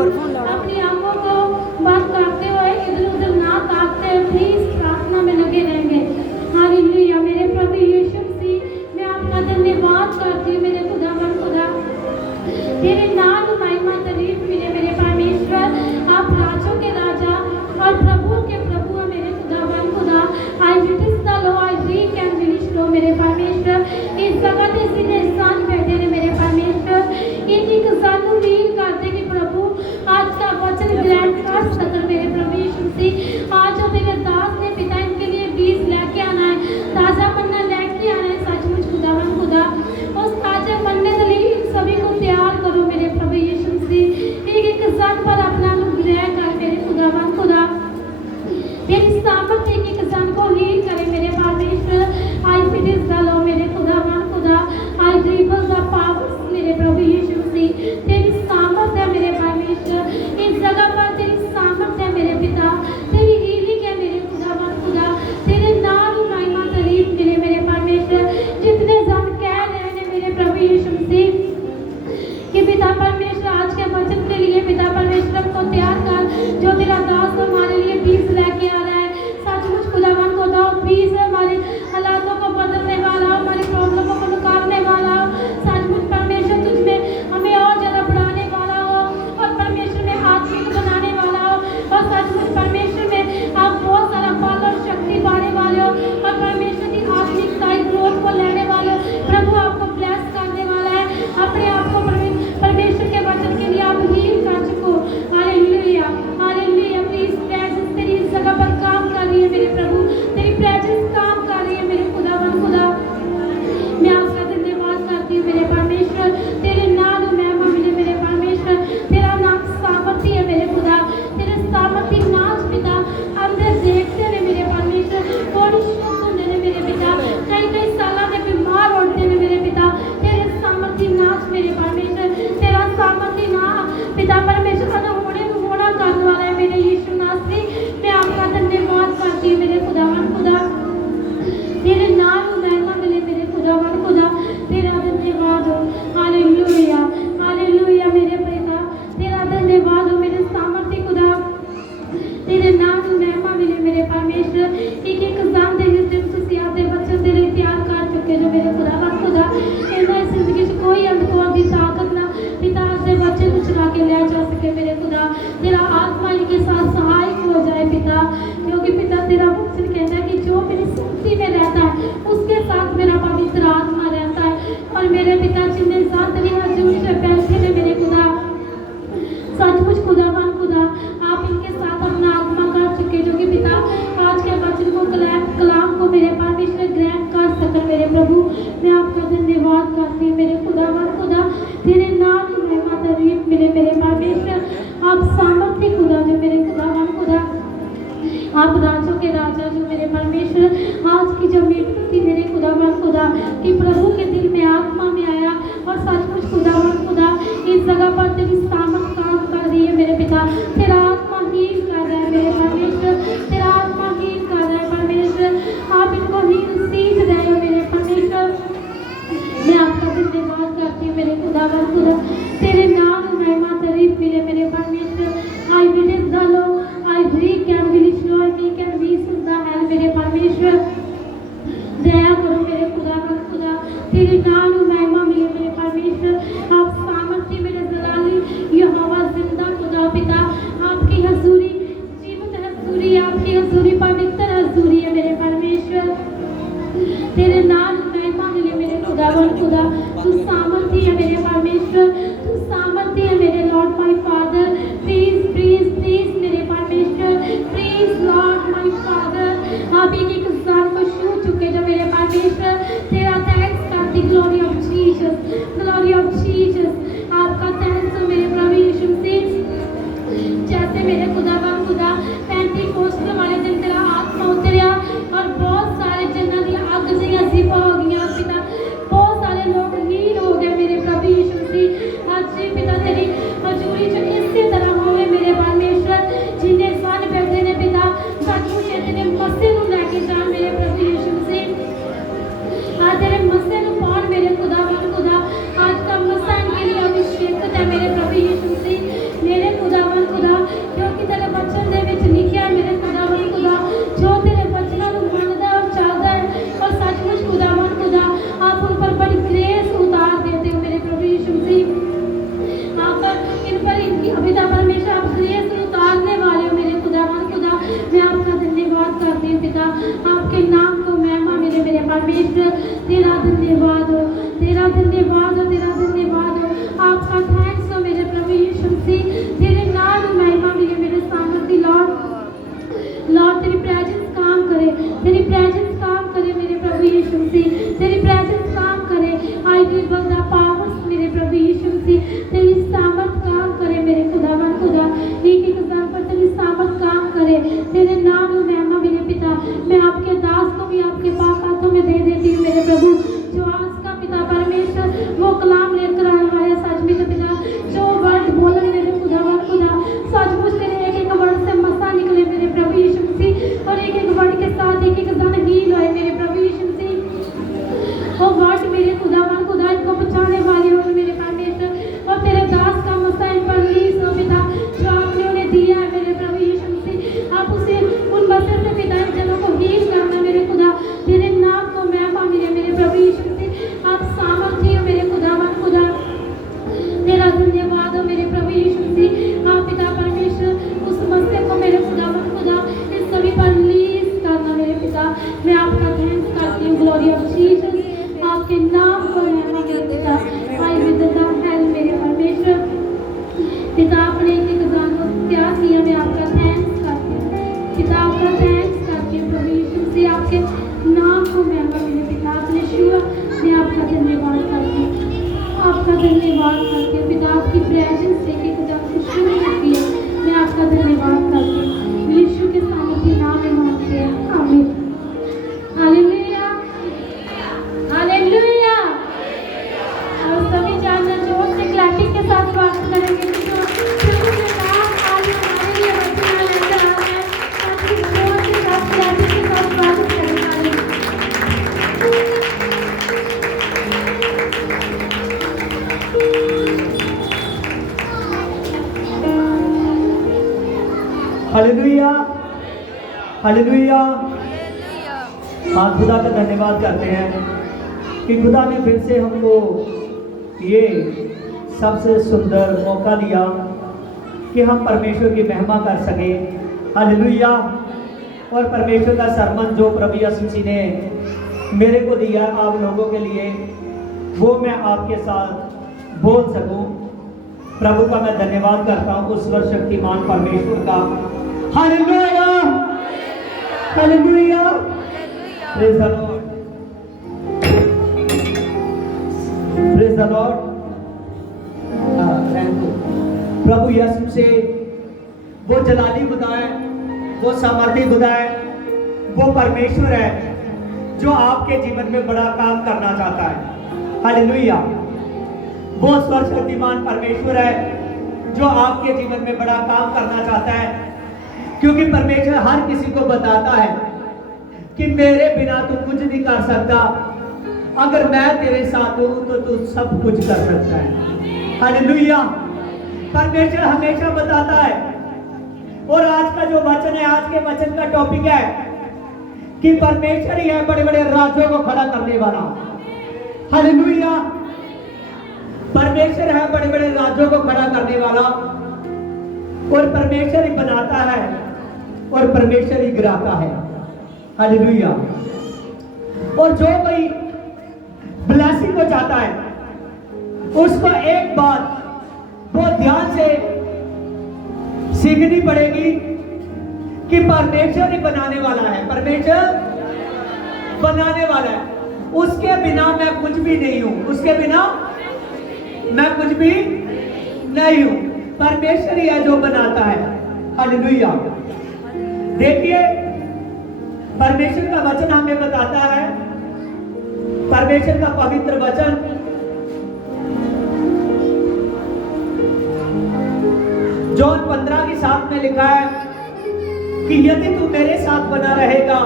अपनी आंखों को बंद करते हुए इधर उधर ना ताकते हुए प्लीज प्रार्थना में लगे रहेंगे। हालेलुया। मेरे प्रभु यीशु मसीह, मैं आपका धन्यवाद करती हूँ मेरे खुदावन खुदा। तेरे नाम महिमा तारीफ मिले मेरे परमेश्वर। आप राजों के राजा और प्रभु के प्रभु हैं मेरे खुदावन खुदा। आई विटिस द लो, आई रीक एंड विलिश लो मेरे परमेश्वर। इस जगह ते सीधे इंसान बैठे ने मेरे परमेश्वर। एक सानू मील करते कि प्रभु आज का वचन ग्रहण कर सकर मेरे प्रभु यीशु मसीह। आज जो तेरे दास ने पिता इनके लिए बीज लेके आना है, ताजा मन्ना लेके आना है सचमुच खुदावन खुदा। उस ताजे मन्ने के लिए इन सभी को तैयार करो मेरे प्रभु यीशु मसीह। एक जन पर अपना अनुग्रह कर मेरे खुदावन खुदा। तेरी सामर्थ एक जन को हील करे मेरे परमेश्वर। आई विटिस द लो मेरे खुदावन खुदा। आई ड्रिबल द पावर्स मेरे प्रभु यीशु मसीह। तेरी सामर्थ है मेरे परमेश्वर। इस जगह पर तेरी सामर्थ है मेरे पिता। तेरी हीलिंग है मेरे खुदावन खुदा। तेरे नाम की महिमा तारीफ मिले मेरे परमेश्वर। जितने जन कह रहे हैं मेरे प्रभु यीशु मसीह कि पिता परमेश्वर आज के वचन के लिए पिता परमेश्वर को तैयार कर, जो तेरा दास हमारे लिए बीज लेके आ रहा है सचमुच खुदावन को दो। बीज हमारे हालातों को बदलने वाला, हमारी प्रॉब्लमों को निकालने वाला सचमुच परमेश्वर तुझमें हमें और ज़्यादा बढ़ाने वाला हो और परमेश्वर में आत्मिक बनाने वाला हो और सचमुच परमेश्वर में आप बहुत सारा बल और शक्ति पाने वाले हो और परमेश्वर की आत्मिकता ग्रोथ को लेने वाले हो। प्रभु आपको ब्लेस करने वाला है। अपने आप को परमेश्वर के वचन के लिए आप हील कर चुको। Hallelujah hallelujah. प्लीज प्रेजेंस तेरी इस जगह पर काम कर रही है मेरे प्रभु। तेरी प्रेजेंस काम कर रही है मेरे खुदावन खुदा। मैं आपका धन्यवाद करती हूँ मेरे परमेश्वर। तेरे नाम में महिमा मिले मेरे परमेश्वर। तेरा नाम सामर्थी है मेरे खुदा। तेरे सामर्थी नाच पिता अंदर देखते हैं मेरे परमेश्वर। थोड़ी सुनते हैं मेरे पिता। कई साल में बीमार होते हैं मेरे पिता। तेरे सामर्थी नाच मेरे परमेश्वर। तेरा सामर्थी ना पिता परमेश्वर होना करने वाला है मेरे यीशु नासरी। मैं आपका धन्यवाद करती हूँ मेरे खुदावन खुदा। तेरे नाम में महिमा मिले मेरे खुदावन खुदा। तेरा धन्यवाद हो। हालेलुया हालेलुया मेरे पिता। तेरा धन्यवाद हो मेरे सामर्थी खुदा। तेरे नाम में महिमा मिले मेरे परमेश्वर। एक जान दे आते बच्चों तेरे तैयार कर चुके जो मेरे खुदावन खुदा। इन्हें जिंदगी से कोई अंधकार की ताकत ना पिता से बच्चे को चुरा के ले जा सके मेरे खुदा। तेरा आत्मा इनके साथ सहायक हो जाए पिता, क्योंकि पिता तेरा वचन कहता है कि जो मेरी शक्ति में रहता है उसके साथ मेरा पवित्र आत्मा रहता है। और मेरे पिता जिन्हें साथ तेरी हजूर से बैठे हैं मेरे खुदा सचमुच खुदावन खुदा आप इनके साथ अपना आत्मा कर चुके जो कि पिता आज के वचन को कलाम को मेरे परमेश्वर ग्रहण कर सके मेरे प्रभु। मैं आपका धन्यवाद करती हूँ मेरे खुदावन खुदा। तेरे नाम की महिमा तारीफ मिले मेरे परमेश्वर। आप सामर्थ्य खुदा जो मेरे खुदावन खुदा। आप राजों के राजा जो मेरे परमेश्वर। आज की जो मीटिंग थी मेरे खुदावन खुदा कि प्रभु के दिल में आत्मा में आया और सचमुच खुदावन खुदा इस जगह पर तेरी सामर्थ काम कर रही है मेरे पिता। तेरा आत्मा हील कर रहा है मेरे परमेश्वर। तेरा आत्मा हील कर रहा है परमेश्वर। आप इनको हील सीख रहे हो मेरे परमेश्वर। मैं आपका धन्यवाद करती हूँ मेरे खुदावन खुदा। तेरे नाम में महिमा तारीफ मिले मेरे परमेश्वर। आई विटिस द लो, आई रीक एंड विलिश लो, आई मीक एंड वीस द हेल मेरे परमेश्वर। दया करो मेरे खुदावन खुदा। तेरे नाम में महिमा मिले मेरे परमेश्वर। आप सामर्थ्य मेरे जलाली यहोवा जिंदा खुदा पिता। आपकी हजूरी जीवित हजूरी, आपकी हजूरी पवित्र हजूरी है मेरे परमेश्वर। तेरे नाम में महिमा मिले मेरे खुदावन खुदा। तू सामर्थ्य है मेरे परमेश्वर। तू सामर्थ्य है मेरे Lord my father. Please please please मेरे परमेश्वर। Please Lord my father. आप एक जान को छू चुके जो मेरे परमेश्वर। तेरा थैंक्स करती glory of Jesus, glory of Jesus. आपका थैंक्स हो मेरे प्रभु यीशु मसीह। जैसे मेरे खुदावन खुदा पेंटिकोस्ट वाले दिन तेरा आत्मा उतरिया और बहुत सारे जन्नत की आग जिया जिपा हो गया पिता। बहुत सारे लोग हील हो गए मेरे प्रभु यीशु मसीह। आज जी पिता तेरी हजूरी जो इसी तरह होवे मेरे परमेश्वर। जिन्हें सन बैठे ने पिता सचमुच तेरे मसीह को लेके जा मेरे प्रभु यीशु मसीह। आज तेरे मसीह को पान मेरे खुदावन खुदा। आज का मसा इनके लिए धन्यवाद हो, तेरा धन्यवाद हो, आपका थैंक्स हो मेरे प्रभु यीशु मसीह। तेरे नाम में महिमा मिले मेरे सामर्थ्य लॉर्ड। लॉर्ड तेरी प्रेजेंस काम करे, तेरी प्रेजेंस काम करे मेरे प्रभु यीशु मसीह, तेरी प्रेजेंस काम करे। I will work the powers मेरे प्रभु यीशु मसीह, तेरी सामर्थ काम करे मेरे खुदावन खुदा। एक एक स्थान पर तेरी सामर्थ काम करे, तेरे नाम में महिमा मेरे पिता। मैं आपके दास को भी आपके पाक हाथों में दे देती हूँ मेरे प्रभु। जो आज का पिता परमेश्वर वो कलाम लेकर आने वाले सच में पिता, जो वर्ड बोलन मेरे खुदावन खुदा, सचमुच तेरे एक एक वर्ड से मसा निकले मेरे प्रभु यीशु मसीह, और एक एक वर्ड के साथ एक एक जन हील होए मेरे प्रभु यीशु मसीह। वो वर्ड मेरे खुदावन खुदा इनको बचाने वाले हो मेरे परमेश्वर, और तेरे दास का मसा इन पर रिलीज हो पिता, जो आपने उन्हें दिया है मेरे प्रभु यीशु मसीह। आप उसे उन मसे से पिता इन जनों को हील करना मेरे खुदा, तेरे नाम को महिमा मिले मेरे प्रभु यीशु मसीह। आप सामर्थ्य हो मेरे खुदावन खुदा, तेरा धन्यवाद हो मेरे प्रभु यीशु मसीह। आप पिता परमेश्वर उस मसले को मेरे खुदावन खुदा इस सभी पर रिलीज करना मेरे पिता। मैं आपका थैंक्स करती हूँ, ग्लोरी ऑफ जीसस, आपके नाम को महिमा मेरे पिता। आई विद द हेल मेरे परमेश्वर पिता, आपने एक एक जान को क्या किया, मैं आपका थैंक्स करती हूँ पिता, आपका थैंक्स करती हूँ प्रभु यीशु मसीह, आपके नाम को महिमा मेरे पिता। आपने शुरू मैं आपका धन्यवाद करती हूँ, आपका धन्यवाद करती हूँ पिता। आपकी प्रेजेंस से एक जान को शुरू होती है, मैं आपका धन्यवाद करती हूँ यीशु के सामर्थ्य नाम में मांगते हैं, आमीन। Hallelujah, hallelujah. और सभी जानना जोर से क्लैपिंग के साथ स्वागत करेंगे कि जो प्रभु के नाम आज हमारे लिए वचन लेकर आ रहे हैं, ताकि जोर से साथ क्लैपिंग के साथ स्वागत करें। Hallelujah, hallelujah. हाँ, खुदा का धन्यवाद करते हैं कि खुदा ने फिर से हमको ये सबसे सुंदर मौका दिया कि हम परमेश्वर की महिमा कर सके। हालेलुया। और परमेश्वर का सरमन जो प्रभु यीशु मसीह ने मेरे को दिया आप लोगों के लिए, वो मैं आपके साथ बोल सकूं। प्रभु का मैं धन्यवाद करता हूं, उस सर्वशक्तिमान परमेश्वर का। Hallelujah, hallelujah, praise the Lord, praise the Lord. Thank you. प्रभु यीशु से वो जलाली खुदा है, वो सामर्थी खुदा है, वो परमेश्वर है जो आपके जीवन में बड़ा काम करना चाहता है। हालेलुया। वो सर्वशक्तिमान परमेश्वर है जो आपके जीवन में बड़ा काम करना चाहता है, क्योंकि परमेश्वर हर किसी को बताता है कि मेरे बिना तू कुछ नहीं कर सकता, अगर मैं तेरे साथ हूं तो तू सब कुछ कर सकता है। हालेलुया। परमेश्वर हमेशा बताता है। और आज का जो वचन है, आज के वचन का टॉपिक है कि परमेश्वर ही है बड़े बड़े राज्यों को खड़ा करने वाला। हालेलुया। परमेश्वर है बड़े बड़े राज्यों को खड़ा करने वाला, और परमेश्वर ही बनाता है और परमेश्वर ही गिराता है। हालेलुया। और जो कोई ब्लेसिंग को चाहता है, उसको एक बात बहुत ध्यान से सीखनी पड़ेगी कि परमेश्वर ही बनाने वाला है, परमेश्वर बनाने वाला है। उसके बिना मैं कुछ भी नहीं हूं, उसके बिना मैं कुछ भी नहीं हूं। परमेश्वर ही है जो बनाता है। हालेलुया। देखिए, परमेश्वर का वचन हमें बताता है, परमेश्वर का पवित्र वचन जॉन 15:7 में लिखा है कि यदि तू मेरे साथ बना रहेगा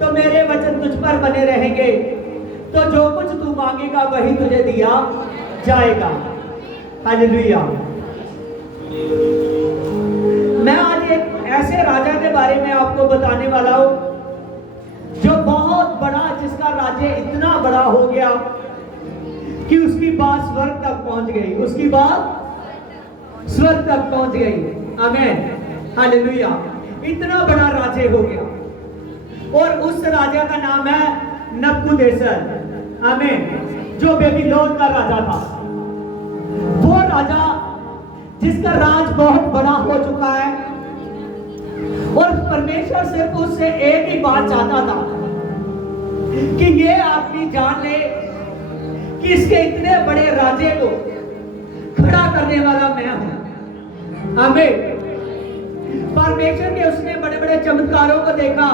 तो मेरे वचन तुझ पर बने रहेंगे, तो जो कुछ तू मांगेगा वही तुझे दिया जाएगा। हालेलुया। मैं आज एक ऐसे राजा के बारे में आपको बताने वाला हूं जो बहुत बड़ा, जिसका राज्य इतना बड़ा हो गया कि उसकी बात स्वर्ग तक पहुंच गई, उसकी बात स्वर्ग तक पहुंच गई। आमीन। हालेलुया। इतना बड़ा राज्य हो गया, और उस राजा का नाम है नबूकदनेस्सर। आमीन। जो बेबीलोन का राजा था, वो राजा जिसका राज बहुत बड़ा हो चुका है, और परमेश्वर सिर्फ उससे एक ही बात चाहता था कि ये आदमी जान ले कि इसके इतने बड़े राजे को खड़ा करने वाला मैं हूं। आमीन। परमेश्वर के उसने बड़े बड़े चमत्कारों को देखा,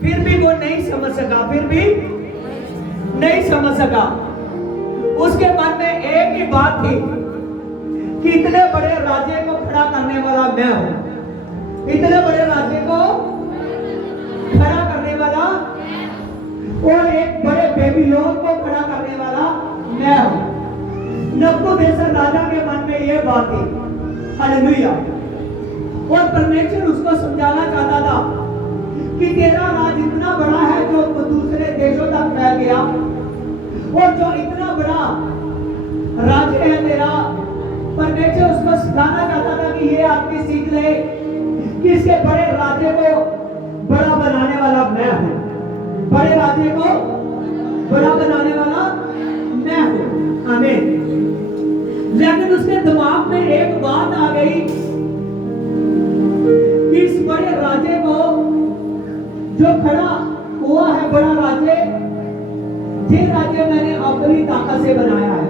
फिर भी वो नहीं समझ सका, फिर भी नहीं समझ सका। उसके मन में एक ही बात थी कि इतने बड़े राज्य को खड़ा करने वाला मैं हूं, इतने बड़े राज्य को खड़ा करने वाला और एक बड़े बेबीलोन को खड़ा करने वाला मैं हूं। नबूकदनेस्सर राजा के मन में यह बात थी। हालेलुया। और परमेश्वर उसको समझाना चाहता था कि तेरा राज इतना बड़ा है जो दूसरे देशों तक फैल गया, और जो इतना बड़ा राज्य है तेरा, परमेश्वर उसको सिखाना चाहता था कि ये आदमी सीख ले कि इसके बड़े राज्य को बड़ा बनाने वाला मैं हूं, बड़े राज्य को बड़ा बनाने वाला मैं हूं। आमीन। लेकिन उसके दिमाग में एक बात आ गई कि इस बड़े राज्य को जो खड़ा हुआ है, बड़ा राज्य, ये राज्य मैंने अपनी ताकत से बनाया है,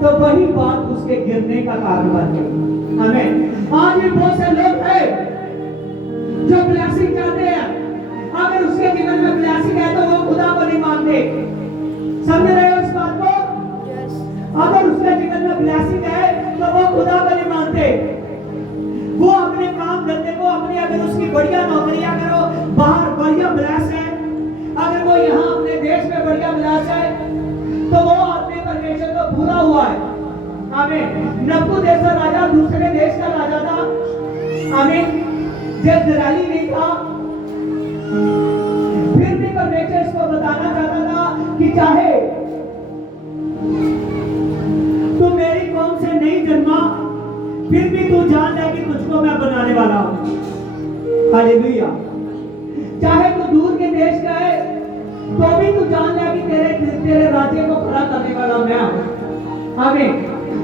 तो वही बात उसके गिरने का कारण बन गई। आमीन। आज भी बहुत से लोग हैं जो ब्लेसिंग चाहते हैं, अगर उसके जीवन में ब्लेसिंग है तो वो खुदा को नहीं मानते। समझ रहे हो इस बात को? अगर उसके जीवन में ब्लेसिंग है तो वो खुदा को नहीं मानते। वो अपने काम धंधे को, अपनी, अगर उसकी बढ़िया नौकरी, अगर वो बाहर बढ़िया ब्लेस है, अगर वो यहाँ अपने देश में बढ़िया ब्लेस है, तो वो अपने परमेश्वर को भूला हुआ है। आमीन। नबूकदनेस्सर राजा दूसरे देश का राजा था। आमीन। जब इजरायली नहीं था, फिर भी परमेश्वर इसको बताना चाहता था कि चाहे तू मेरी कौम से नहीं जन्मा, फिर भी तू जान ले कि तुझको मैं बनाने वाला हूं। हालेलुया। चाहे तू दूर के देश का है, तो भी तू जान ले कि तेरे राज्य को खड़ा करने वाला मैं हूं। आमीन।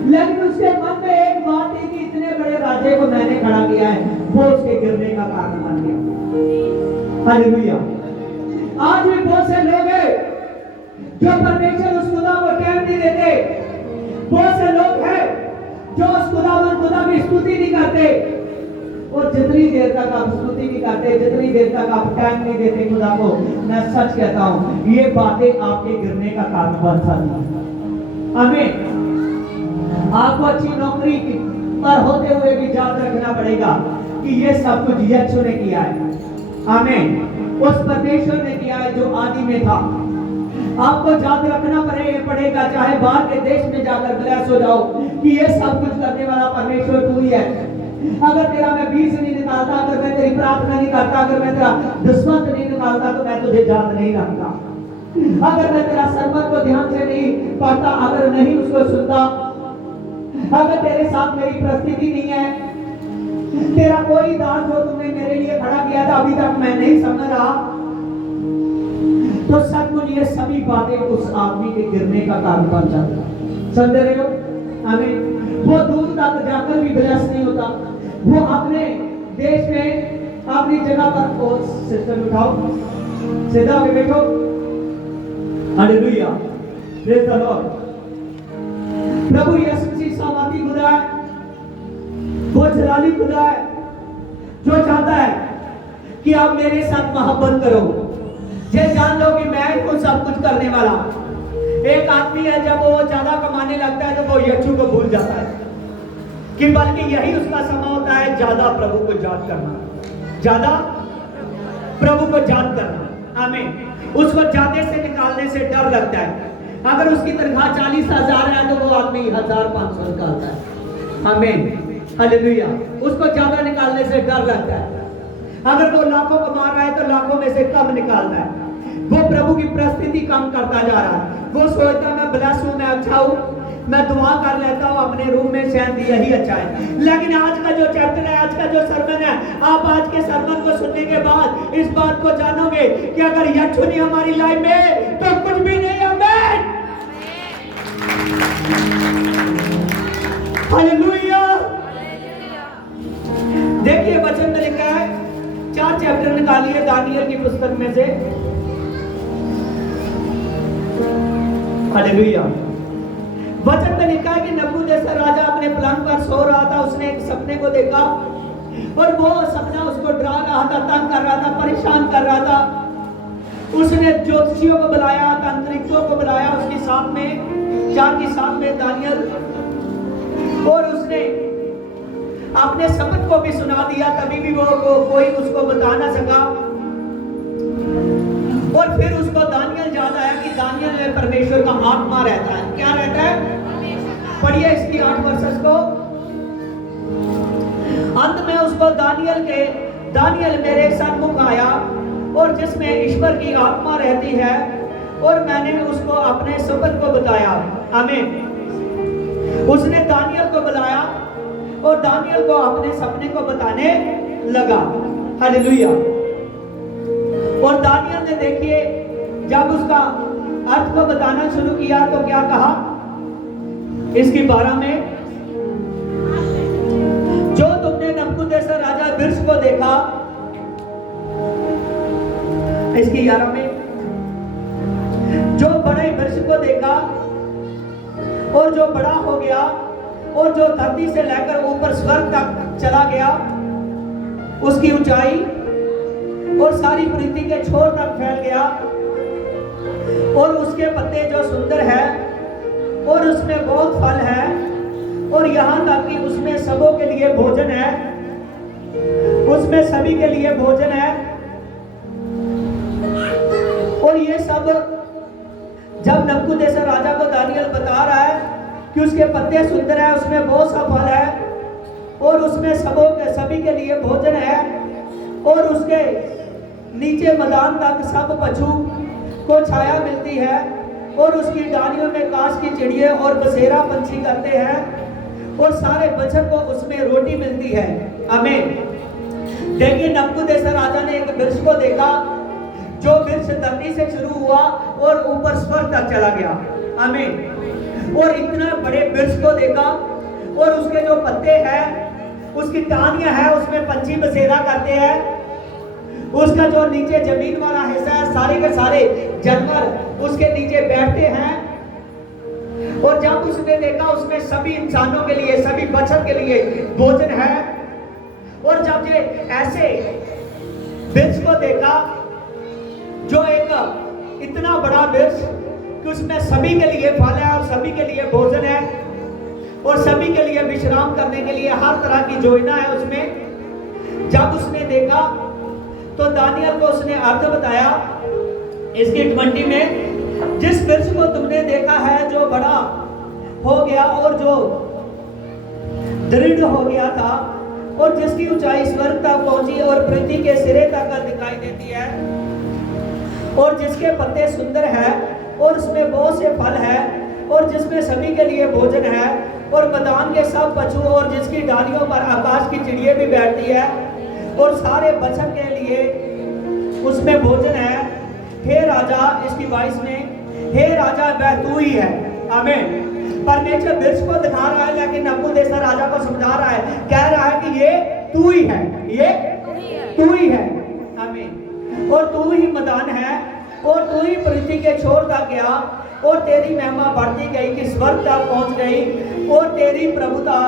लेकिन उसके मन में एक बात थी कि इतने बड़े राज्य को मैंने खड़ा किया है, वो उसके गिरने का कारण बन गया। हालेलुया। आज भी बहुत से लोग हैं जो परमेश्वर उस खुदा को टाइम नहीं देते। बहुत से लोग हैं जो उस खुदा की स्तुति नहीं करते, और जितनी देर तक आप स्तुति नहीं करते, जितनी देर तक आप टाइम नहीं देते खुदा को, मैं सच कहता हूं ये बातें आपके गिरने का कारण बन सकती हैं। आमीन। आपको अच्छी नौकरी पर होते हुए भी याद रखना पड़ेगा कि ये सब कुछ यीशु ने किया है। आमीन। उस परमेश्वर ने किया है जो आदि में था। आपको याद रखना पड़ेगा, चाहे बाहर के देश में जाकर ब्लेस हो जाओ, कि ये सब कुछ करने वाला परमेश्वर तू ही है। अगर तेरा मैं बीज नहीं निकालता, अगर मैं तेरी प्रार्थना नहीं करता, अगर मैं तेरा दुश्मन नहीं निकालता, तो मैं तुझे याद नहीं रखता। अगर मैं तेरा सरमन को ध्यान से नहीं पढ़ता, अगर नहीं उसको सुनता, अगर तेरे साथ मेरी परिस्थिति नहीं है, तेरा कोई दान जो तुमने मेरे लिए खड़ा किया था अभी तक मैं नहीं समझ रहा, तो सचमुच ये सभी बातें उस आदमी के गिरने का कारण बन जाता है। समझ रहे हो? आमीन। वो दूर तक जाकर भी ब्लेस नहीं होता, वो अपने देश में अपनी जगह पर, सिस्टम उठाओ, सीधा होकर बैठो। हालेलुया। Praise the Lord. प्रभु यीशु मसीह सामर्थी खुदा है, वो जलाली खुदा है जो चाहता है कि आप मेरे साथ मोहब्बत करो। ये जान लो कि मैं ही सब कुछ करने वाला। एक आदमी है जब वो ज्यादा कमाने लगता है तो वो यीशु को भूल जाता है, कि बल्कि यही उसका समय होता है ज्यादा प्रभु को याद करना, ज्यादा प्रभु को याद करना। आमीन। उसको जाने से निकालने से डर लगता है। अगर उसकी तनख्वाह 40,000 है तो वो आदमी 1,500 निकालता है। आमीन। हालेलुया। उसको ज्यादा निकालने से डर लगता है। अगर वो लाखों कमा रहा है तो लाखों में से कम निकालता है। वो प्रभु की परिस्थिति कम करता जा रहा है। वो सोचता मैं ब्लेस हूं, मैं अच्छा हूं, मैं दुआ कर लेता हूं अपने रूम में, शायद यही अच्छा है। लेकिन आज का जो चैप्टर है, आज का जो सरमन है, आप आज के सरमन को सुनने के बाद इस बात को जानोगे कि अगर यीशु नहीं हमारी लाइफ में तो कुछ भी नहीं। आमीन। हालेलुया। देखिए वचन में लिखा है, 4 चैप्टर निकालिए दानियल की पुस्तक में से। हालेलुया। वचन में लिखा है कि नबूकदनेस्सर राजा अपने पलंग पर सो रहा था, उसने एक सपने को देखा और वो सपना उसको डरा रहा था, तंग कर रहा था, परेशान कर रहा था। उसने ज्योतिषियों को बुलाया, तांत्रिकों को बुलाया उसके साथ में, 4 के साथ में दानियल, और उसने अपने सपने को भी सुना दिया। तभी भी वो कोई उसको बता ना सका। और फिर उसको दानियल याद आया कि दानियल में परमेश्वर का आत्मा रहता है। क्या रहता है? पढ़िए इसकी 8 वर्सेस को। अंत में उसको दानियल मेरे सन्मुख आया और जिसमें ईश्वर की आत्मा रहती है, और मैंने उसको अपने सपने को बताया। आमीन। उसने दानियल को बुलाया और दानियल को अपने सपने को बताने लगा। हालेलुया। और दानियल ने देखिए जब उसका अर्थ को बताना शुरू किया तो क्या कहा इसकी 12 में, जो तुमने नबूकदनेस्सर राजा बिर्श को देखा, इसकी 11 में, जो बड़े बिर्श को देखा और जो बड़ा हो गया और जो धरती से लेकर ऊपर स्वर्ग तक चला गया, उसकी ऊंचाई और सारी पृथ्वी के छोर तक फैल गया, और उसके पत्ते जो सुंदर है और उसमें बहुत फल है, और यहाँ तक कि उसमें सबों के लिए भोजन है, उसमें सभी के लिए भोजन है। और ये सब जब नबूकदनेस्सर राजा को दानियल बता रहा है कि उसके पत्ते सुंदर है, उसमें बहुत सा फल है, और उसमें सभी के लिए भोजन है, और उसके नीचे मैदान तक सब पशु को छाया मिलती है, और उसकी डालियों में कांच की चिड़िया और बसेरा पंछी करते हैं, और सारे बच्चों को उसमें रोटी मिलती है। आमीन। देखिए नबूकदनेस्सर राजा ने एक वृक्ष को देखा, जो वृक्ष धरती से शुरू हुआ और ऊपर स्वर्ग तक चला गया। आमीन। और इतना बड़े वृक्ष को देखा, और उसके जो पत्ते हैं, उसकी टहनियां हैं, उसमें पंछी बसेरा करते हैं, उसका जो नीचे जमीन वाला हिस्सा है, सारे के सारे जानवर उसके नीचे बैठते हैं। और जब उसने देखा उसमें सभी इंसानों के लिए, सभी बच्चों के लिए भोजन है। और जब ये ऐसे वृक्ष को देखा, जो एक इतना बड़ा वृक्ष कि उसमें सभी के लिए फल है और सभी के लिए भोजन है और सभी के लिए विश्राम करने के लिए हर तरह की योजना है उसमें, जब उसने देखा तो दानियल को उसने अर्थ बताया इसकी 20 में, जिस वृक्ष को तुमने देखा है जो बड़ा हो गया और जो दृढ़ हो गया था और जिसकी ऊंचाई स्वर्ग तक पहुंची और पृथ्वी के सिरे तक दिखाई देती है और जिसके पत्ते सुंदर है और उसमें बहुत से फल है और जिसमें सभी के लिए भोजन है और मैदान के सब पशु और जिसकी डालियों पर आकाश की चिड़िया भी बैठती है और सारे बछड़ के लिए उसमें भोजन है। हे राजा, इसकी 22 में, हे राजा वह तू ही है। आमीन। परमेश्वर वृक्ष को दिखा रहा है लेकिन नबूकदनेस्सर राजा को समझा रहा है, कह रहा है कि ये तू ही है, ये तू ही है। आमीन। और तू ही मैदान है और तू ही पृथ्वी के छोर तक गया और तेरी महिमा बढ़ती गई कि स्वर्ग तक पहुंच गई और तेरी प्रभुता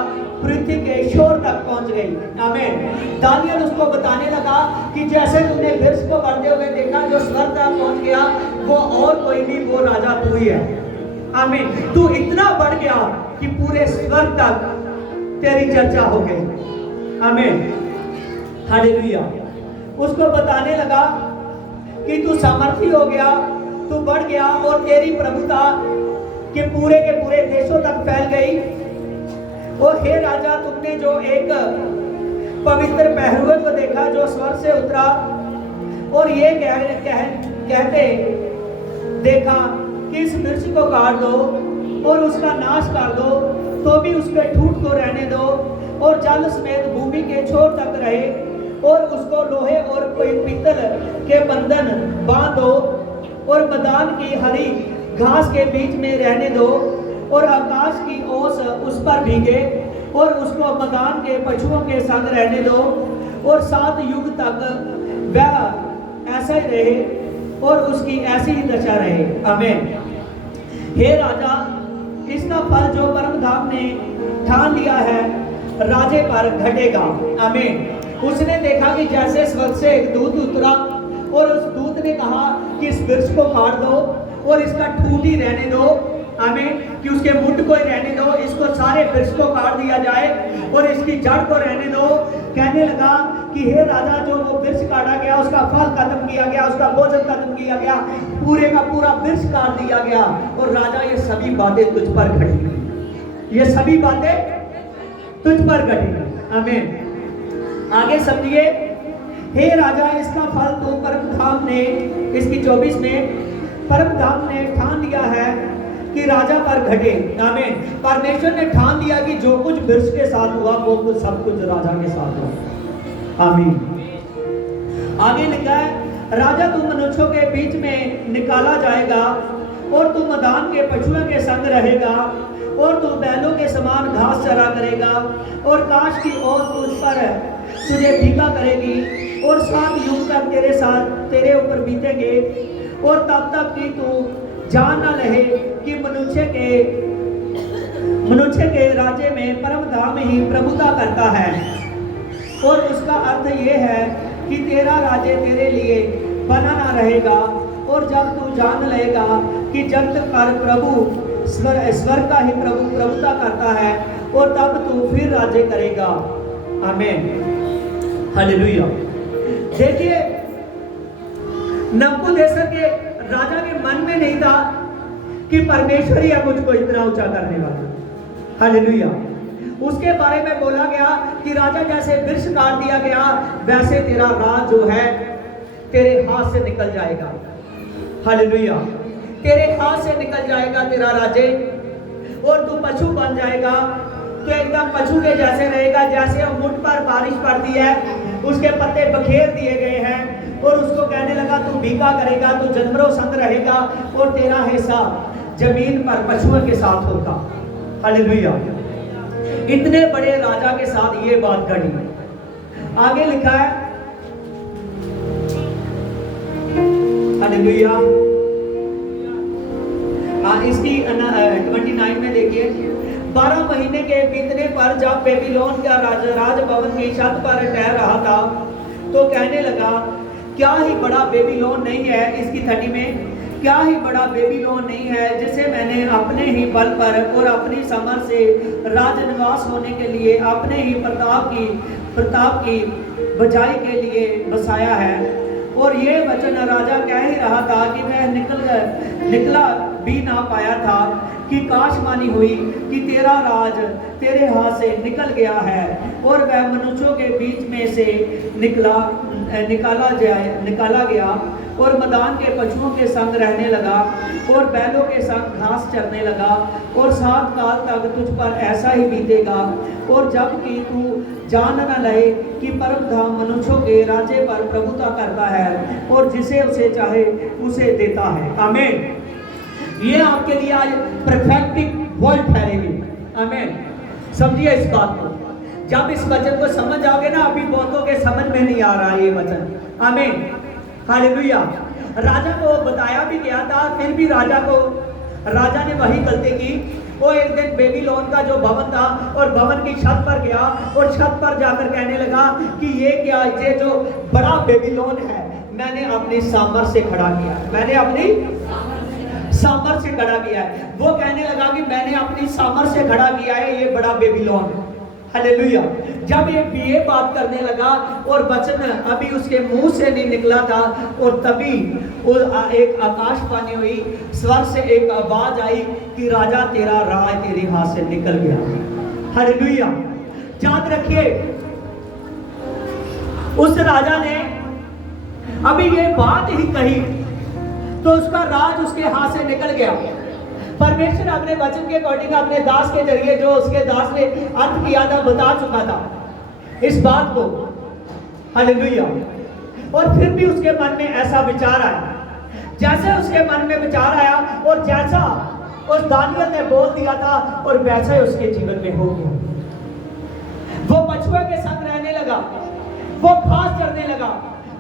पृथ्वी के छोर तक पहुंच गई। आमीन। दानियल उसको बताने लगा कि जैसे तुमने वृक्ष को बढ़ते हुए देखा जो स्वर्ग तक पहुंच गया, वो और कोई नहीं, वो राजा तू ही है। आमीन। तू इतना बढ़ गया कि पूरे स्वर्ग तक तेरी चर्चा हो गई। आमीन। हालेलुया। उसको बताने लगा कि तू सामर्थी हो गया, तू बढ़ गया और तेरी प्रभुता के पूरे देशों तक फैल गई। और हे राजा, तुमने जो एक पवित्र पहरुए को देखा जो स्वर्ग से उतरा और ये कहते देखा कि इस वृक्ष को काट दो और उसका नाश कर दो, तो भी उसके ठूठ को रहने दो और जल समेत भूमि के छोर तक रहे और उसको लोहे और पीतल के बंधन बांध दो और मैदान की हरी घास के बीच में रहने दो और आकाश की ओस उस पर भीगे, और उसको मैदान के पशुओं के संग रहने दो, और 7 युग तक वह ऐसा ही रहे और उसकी ऐसी ही दशा रहे। आमीन। हे राजा, इसका फल जो परमधाम ने ठान लिया है राजे पर घटेगा। आमीन। उसने देखा कि जैसे स्वर्ग से एक दूत उतरा, और उस दूत ने कहा कि इस वृक्ष को काट दो और इसका ठूंठ ही रहने दो। आमीन। कि उसके मुंड को ही रहने दो, इसको सारे वृक्ष को काट दिया जाए और इसकी जड़ को रहने दो। कहने लगा कि हे राजा, जो वो वृक्ष काटा गया, उसका फल खत्म किया गया, उसका भोजन खत्म किया गया, पूरे का पूरा वृक्ष काट दिया गया। और राजा, ये सभी बातें तुझ पर घटेंगी, ये सभी बातें तुझ पर घटेंगी। आमीन। आगे समझिए। हे राजा, इसका फल तो परमधाम ने, इसकी 24 में, परमधाम ने ठान लिया है कि राजा पर घटे। आमीन। परमेश्वर ने ठान लिया कि जो कुछ वृक्ष के साथ हुआ वो कुछ सब कुछ राजा के साथ हुआ। आमीन। आगे लिखा है, राजा तू मनुष्यों के बीच में निकाला जाएगा, और तू मैदान के पशुओं के संग रहेगा, और तू बैलों के समान घास चरा करेगा, और काश की ओस तुझ पर तुझे भीगा करेगी, और 7 युग तक तेरे साथ तेरे ऊपर बीतेंगे, और तब तक कि तू जान न रहे कि मनुष्य के राज्य में परमधाम ही प्रभुता करता है। और उसका अर्थ ये है कि तेरा राज्य तेरे लिए बना ना रहेगा, और जब तू जान लेगा कि जब तक प्रभु स्वर्ग का ही प्रभु प्रभुता करता है, और तब तू फिर राज्य करेगा। आमीन। हालेलुया। देखिए, नबूकदनेस्सर के राजा के मन में नहीं था कि परमेश्वर ही है मुझको इतना ऊंचा करने वाला। हालेलुया। उसके बारे में बोला गया कि राजा, जैसे वृक्ष काट दिया गया, वैसे तेरा राज जो है तेरे हाथ से निकल जाएगा। हालेलुया। तेरे हाथ से निकल जाएगा तेरा राज्य, और तू पशु बन जाएगा। तो एकदम पशु के जैसे रहेगा, जैसे मुंड पर बारिश पड़ती है, उसके पत्ते बखेर दिए गए हैं, और उसको कहने लगा तू भीगा करेगा, तू जानवरों संग रहेगा, और तेरा हिस्सा जमीन पर पशुओं के साथ होगा। हालेलुया। इतने बड़े राजा के साथ ये बात घटी। आगे लिखा है, हालेलुया, इसकी 29 में देखिए, 12 महीने के बीतने पर जब बेबीलोन का राजभवन की छत पर ठहर रहा था, तो कहने लगा क्या ही बड़ा बेबीलोन नहीं है। इसकी 30 में, क्या ही बड़ा बेबीलोन नहीं है, जिसे मैंने अपने ही बल पर और अपनी समझ से राजनिवास होने के लिए, अपने ही प्रताप की बजाई के लिए बसाया है। और ये वचन राजा कह ही रहा था कि वह निकला भी ना पाया था कि काशवानी हुई कि तेरा राज तेरे हाथ से निकल गया है, और वह मनुष्यों के बीच में से निकाला गया, और मैदान के पशुओं के संग रहने लगा, और बैलों के संग घास चरने लगा, और 7 काल तक तुझ पर ऐसा ही बीतेगा, और जब कि तू जान न लहे कि परमधाम मनुष्यों के राज्य पर प्रभुता करता है, और जिसे उसे चाहे उसे देता है। आमीन। ये आपके लिए आज परफेक्ट वर्ड ठहरेगी। आमीन। समझिए इस बात को। जब इस वचन को समझ आओगे ना, अभी बहुतों के समझ में नहीं आ रहा ये वचन। आमीन। हालेलुया। राजा को बताया भी गया था, फिर भी राजा ने वही गलती की। वो एक दिन बेबीलोन का जो भवन था, और भवन की छत पर गया, और छत पर जाकर कहने लगा कि ये क्या, ये जो बड़ा बेबीलोन है मैंने अपनी सामर्थ्य से खड़ा किया, मैंने अपनी सामर्थ्य से खड़ा किया है। वो कहने लगा कि मैंने अपनी सामर्थ्य से खड़ा किया है ये बड़ा बेबीलोन। हालेलुया। जब ये बात करने लगा, और वचन अभी उसके मुंह से नहीं निकला था, और तभी एक आकाशवाणी हुई, स्वर्ग से एक आवाज आई कि राजा, तेरा राज तेरे हाथ से निकल गया। हालेलुया। याद रखिए, उस राजा ने अभी ये बात ही कही तो उसका राज उसके हाथ से निकल गया। परमेश्वर अपने वचन के अकॉर्डिंग अपने दास के जरिए, जो उसके दास ने अर्थ किया था, बता चुका था इस बात को। हालेलुया। और फिर भी उसके मन में ऐसा विचार आया, जैसे उसके मन में विचार आया, और जैसा उस दानियल ने बोल दिया था और वैसा ही उसके जीवन में हो गया। वो बछुए के संग रहने लगा, वो घास चरने लगा,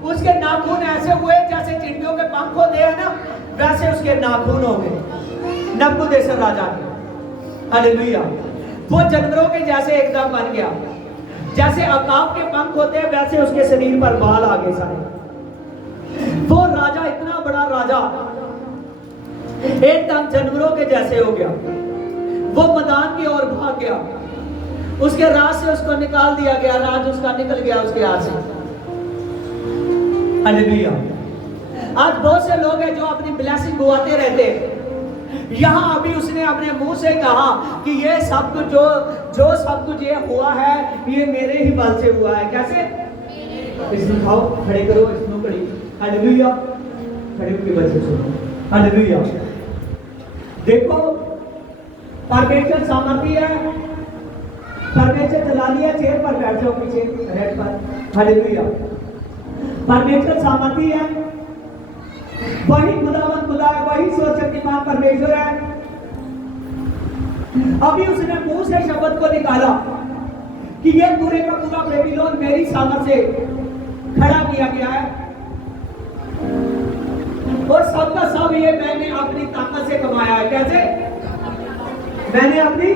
उसके नाखून ऐसे हुए जैसे चिड़ियों के पंख होते हैं ना, वैसे उसके नाखून हो गए नबूकदनेस्सर राजा के। हालेलुया। वो जानवरों के जैसे एकदम बन गया, जैसे अकाब के पंख होते हैं वैसे उसके शरीर पर बाल आ गए सारे। वो राजा, इतना बड़ा राजा, एकदम जानवरों के जैसे हो गया। वो मैदान की ओर भाग गया, उसके राज से उसको निकाल दिया गया, राज उसका निकल गया उसके हाथ से। हालेलुया। आज बहुत से लोग हैं जो अपनी ब्लेसिंग गुआते रहते हैं। यहाँ अभी उसने अपने मुंह से कहा कि ये सब कुछ जो सब कुछ ये हुआ है ये मेरे ही बल से हुआ है। कैसे? इसमें खाओ, खड़े करो, इसमें खड़ी। हालेलुया। खड़े होकर बच्चे सुनो। हालेलुया। देखो, परमेश्वर सामर्थी है, परमेश्वर चला लिया, चेयर पर बैठ जाओ, पीछे रेड पर। हालेलुया। परमेश्वर सामर्थी है, वही खुदावंद खुदा है, वही सर्वशक्तिमान परमेश्वर है। अभी उसने मुंह से शब्द को निकाला कि ये पूरे का पूरा बेबीलोन मेरी सामर्थ से खड़ा किया गया है और सबका सब ये मैंने अपनी ताकत से कमाया है। कैसे? मैंने अपनी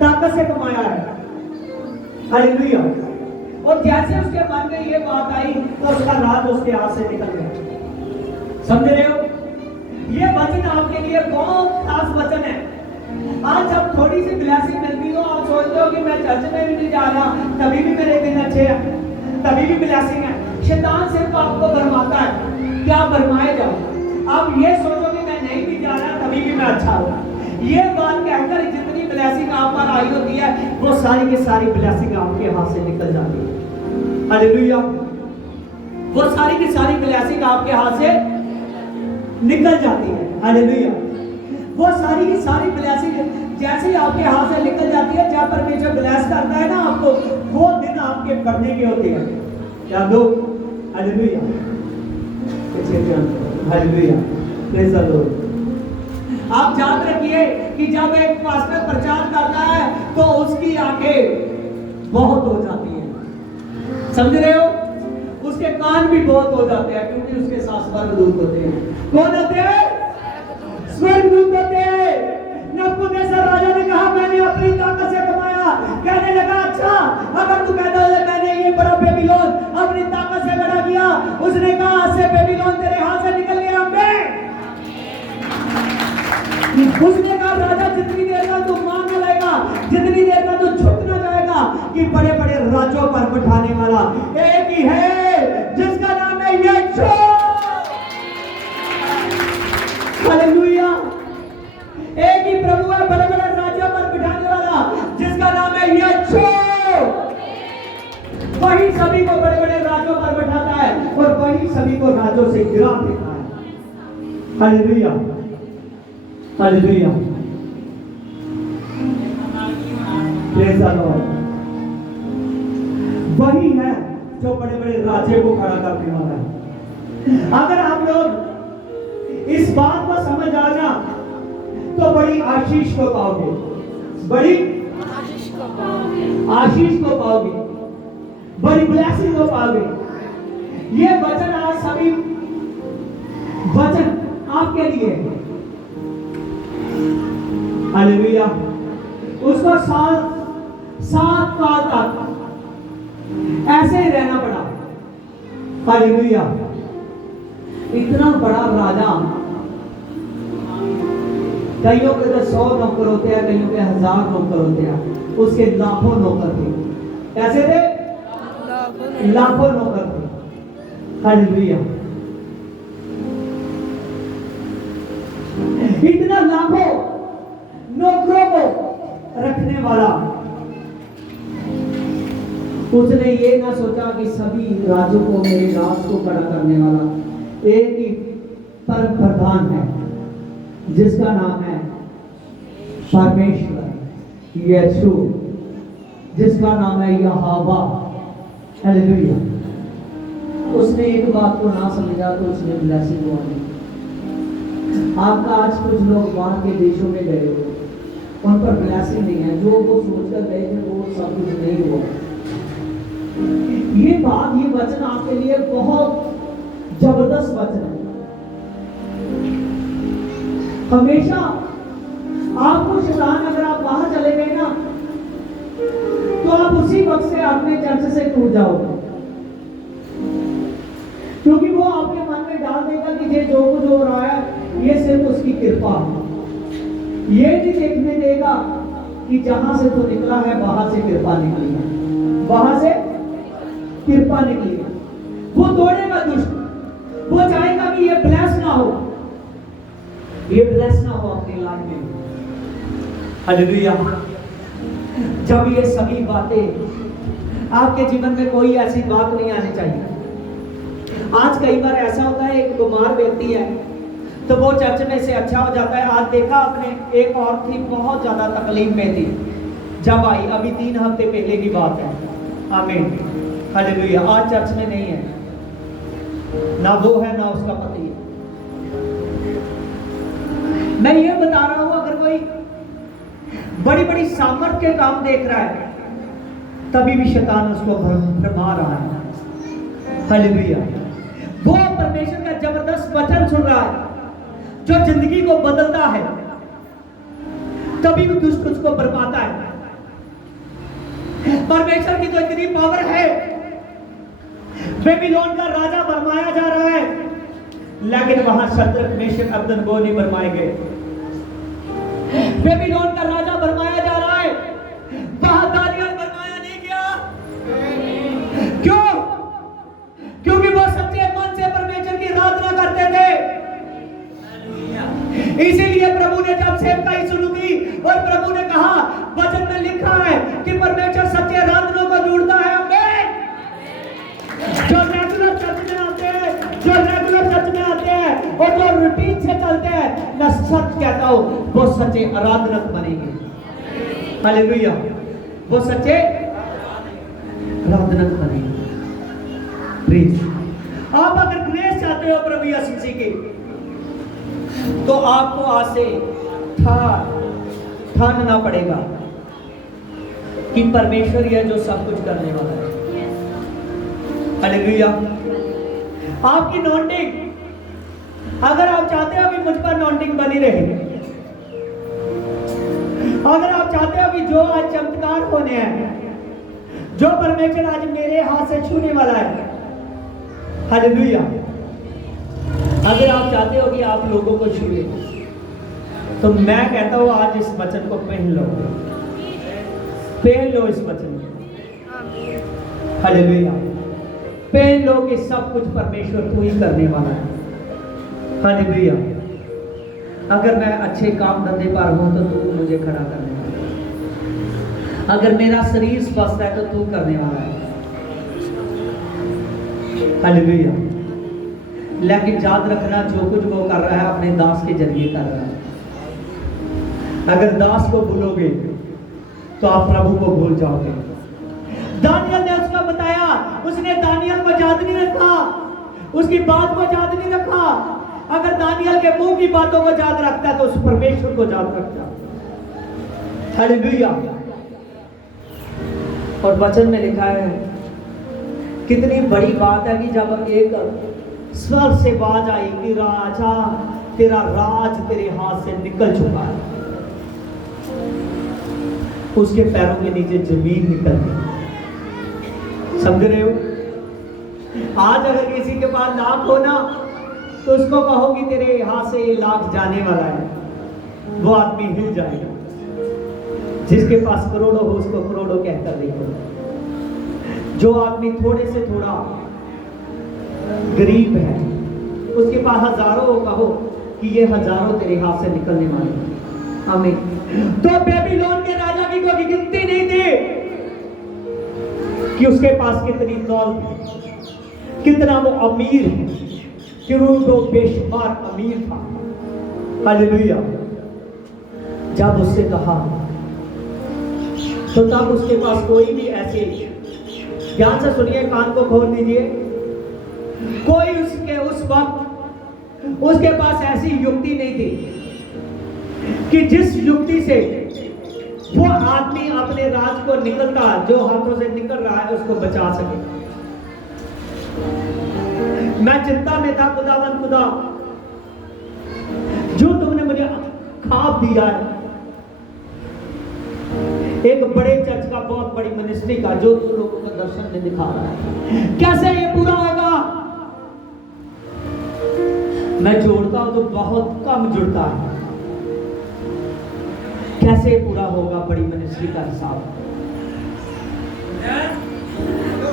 ताकत से कमाया है। हालेलुया। और जैसे उसके मन में ये बात आई तो उसका राज उसके हाथ से निकल गया। समझ रहे हो? ये वचन आपके लिए बहुत खास वचन है। आज जब थोड़ी सी ब्लेसिंग मिलती हो, आप सोचते हो कि मैं चर्च में भी नहीं जा रहा, तभी भी मेरे दिन अच्छे हैं, तभी भी ब्लेसिंग है। शैतान सिर्फ आपको भरमाता है कि आप भरमाए जाओ। आप ये सोचो कि मैं नहीं भी जा रहा, तभी भी मैं अच्छा हूँ। ये बात कहकर जितनी ब्लेसिंग आप पर आई होती है वो सारी की सारी ब्लेसिंग आपके हाथ से निकल जाती है। हालेलुया। वो सारी की सारी ब्लेसिंग आपके हाथ से निकल जाती है। हालेलुया। वो सारी की सारी ब्लेसिंग जैसे ही आपके हाथ से निकल जाती है, जब परमेश्वर ब्लेस करता है ना आपको, वो दिन आपके बढ़ने के होते हैं। क्या दो? Hallelujah. Hallelujah. Praise the Lord. आप याद रखिए कि जब एक पास्टर प्रचार करता है तो उसकी आंखें बहुत हो जाती हैं। समझ रहे हो? उसके कान भी बहुत हो जाते हैं, क्योंकि उसके साथ स्वर्गदूत होते हैं। कौन होते हैं? स्वर्गदूत होते हैं। नबूकदनेस्सर राजा ने कहा मैंने अपनी ताकत से कमाया। कहने लगा अच्छा, अगर तू कहता है मैंने ये बड़ा बेबीलोन अपनी ताकत से बड़ा किया, उसने कहा आज से बेबीलोन तेरे हाथ से निकल गया। उसने कहा राजा जितनी देर का तू मान न लेगा, जितनी देर का तू झुक न जाएगा, कि बड़े बड़े राज्यों पर बिठाने वाला एक ही है जिसका नाम है यीशु। हालेलुया। एक ही प्रभु है बड़े बड़े राज्यों पर बिठाने वाला जिसका नाम है यीशु। वही सभी को बड़े बड़े राज्यों पर बिठाता है और वही सभी को राज्यों से गिरा देता है। Hallelujah. Hallelujah. Praise the Lord. वही है जो बड़े बड़े राज्य को खड़ा करने वाला है। अगर आप लोग इस बात को समझ आ जा तो बड़ी आशीष को पाओगे, बड़ी आशीष को पाओगे, बड़ी ब्लेसिंग को पाओगे। ये वचन आज सभी वचन आपके लिए है। हालेलुया। उसको 7 साल तक ऐसे ही रहना पड़ा। हालेलुया। इतना बड़ा राजा, कईयों के तो 100 नौकर होते हैं, कईयों के 1000 नौकर होते हैं, उसके लाखों नौकर थे। कैसे थे? लाखों नौकर थे। हालेलुया। इतना लाखों नौकरों को रखने वाला, उसने ये ना सोचा कि सभी राज्यों को, मेरे राज को खड़ा करने वाला एक ही परम प्रधान है जिसका नाम है परमेश्वर यीशु, जिसका नाम है यहोवा। हालेलुया। उसने एक बात को ना समझा तो उसने ब्लेसिंग को आपका आज कुछ लोग बाहर के देशों में गए हो, उन पर ब्लेसिंग नहीं है, जो वो सोचकर गए थे वो सब कुछ नहीं हुआ। ये बात, ये वचन आपके लिए बहुत जबरदस्त वचन है। हमेशा आपको शैतान, अगर आप बाहर चले गए ना, तो आप उसी वक्त से अपने चर्च से टूट जाओगे, क्योंकि वो आपके मन में डाल देगा कि ये जो कुछ हो रहा है ये सिर्फ उसकी कृपा है। ये नहीं देखने देगा कि जहां से तो निकला है वहां से कृपा निकली है, वहां से कृपा निकली है। वो तोड़ेगा दुष्ट, वो चाहेगा कि ये ब्लेस ना हो, ये ब्लेस ना हो अपनी लाइफ में। हालेलुया। जब ये सभी बातें आपके जीवन में, कोई ऐसी बात नहीं आनी चाहिए। आज कई बार ऐसा होता है, एक बीमार व्यक्ति है तो वो चर्च में से अच्छा हो जाता है। आज देखा आपने, एक और थी बहुत ज्यादा तकलीफ में थी, जब आई, अभी 3 हफ्ते पहले की बात है। आमीन, हालेलुया। आज चर्च में नहीं है, ना वो है ना उसका पति है। मैं ये बता रहा हूं, अगर कोई बड़ी बड़ी सामर्थ के काम देख रहा है तभी भी शैतान उसको भरमा रहा है। हालेलुया। वो परमेश्वर का जबरदस्त वचन सुन रहा है जो जिंदगी को बदलता है, तभी भी दुष्ट उसको बरपाता है। परमेश्वर की तो इतनी पावर है, बेबीलोन का राजा बरमाया जा रहा है, लेकिन वहां शद्रक मेशक अबेदनगो नहीं बरमाए गए। बेबीलोन का राजा बरमाया जा रहा है, वहां दानियल बरमाया नहीं गया। क्यों? क्योंकि वो सच्चे मन से परमेश्वर की आराधना करते थे। इसीलिए प्रभु ने जब सेवकाई शुरू की और प्रभु ने कहा, वचन में लिखा है कि परमेश्वर सच्चे आराधनों को ढूंढता है। जो रेगुलर चर्च में आते हैं, जो रेगुलर चर्च में आते हैं और जो रूटीन से चलते हैं, मैं सच कहता हूं वो सच्चे आराधनक बनेंगे। हालेलुया। वो सच्चे आराधनक बनेंगे। प्लीज, आप अगर ग्रेस चाहते हो प्रभु यीशु मसीह की, तो आपको आज से ठानना पड़ेगा कि परमेश्वर ही है जो सब कुछ करने वाला है। हालेलुया। आपकी नॉन्टिंग, अगर आप चाहते हो कि मुझ पर नॉन्टिंग बनी रहे, अगर आप चाहते हो कि जो आज चमत्कार होने हैं, जो परमेश्वर आज मेरे हाथ से छूने वाला है, हालेलुया, अगर आप चाहते हो कि आप लोगों को छूए, तो मैं कहता हूं आज इस वचन को पहन लो, पहन लो इस वचन को। हालेलुया। पहन लो कि सब कुछ परमेश्वर तू ही करने वाला है। हालेलुया। अगर मैं अच्छे काम धंधे पर हूं तो तू मुझे खड़ा करने वाला है। अगर मेरा शरीर स्वस्थ है तो तू करने वाला है। हालेलुया। लेकिन याद रखना, जो कुछ वो कर रहा है अपने दास के जरिए कर रहा है। अगर दास को भूलोगे तो आप प्रभु को भूल जाओगे। दानियल ने उसको बताया, उसने दानियल को याद नहीं रखा, उसकी बात को याद नहीं रखा। अगर दानियल के मुंह की बातों को याद रखता तो उस परमेश्वर को याद रखता। हालेलुया। और वचन में लिखा है, कितनी बड़ी बात है कि जब एक स्वर से आवाज आई कि राजा, तेरा राज तेरे हाथ से निकल चुका है, उसके पैरों के नीचे जमीन निकल गई। समझ रहे हो? आज अगर किसी के पास लाख हो ना, तो उसको कहो कि तेरे हाथ से ये लाख जाने वाला है, वो आदमी हिल जाएगा। जिसके पास करोड़ों हो उसको करोड़ों कहकर देखो। जो आदमी थोड़े से थोड़ा गरीब है, उसके पास हजारों हो, कहो कि ये हजारों तेरे हाथ से निकलने वाले हैं। आमीन। तो बेबीलोन के राजा की कोई गिनती नहीं थी कि उसके पास कितनी दौलत है, कितना वो अमीर है, कि वो बेशुमार अमीर था। हालेलुया। जब उससे कहा तो तब उसके पास कोई भी ऐसे, ध्यान से सुनिए, कान को खोल दीजिए, कोई उसके उस वक्त उसके पास ऐसी युक्ति नहीं थी कि जिस युक्ति से वो आदमी अपने राज को निकलता, जो हाथों से निकल रहा है, उसको बचा सके। मैं चिंता में था, खुदावन खुदा, जो तुमने मुझे ख्वाब दिया है एक बड़े चर्च का, बहुत बड़ी मिनिस्ट्री का, जो तुम लोगों को दर्शन में दिखा रहा है, कैसे ये पूरा होगा? मैं जोड़ता हूं तो बहुत कम जुड़ता है। कैसे पूरा होगा बड़ी मिनिस्ट्री का हिसाब?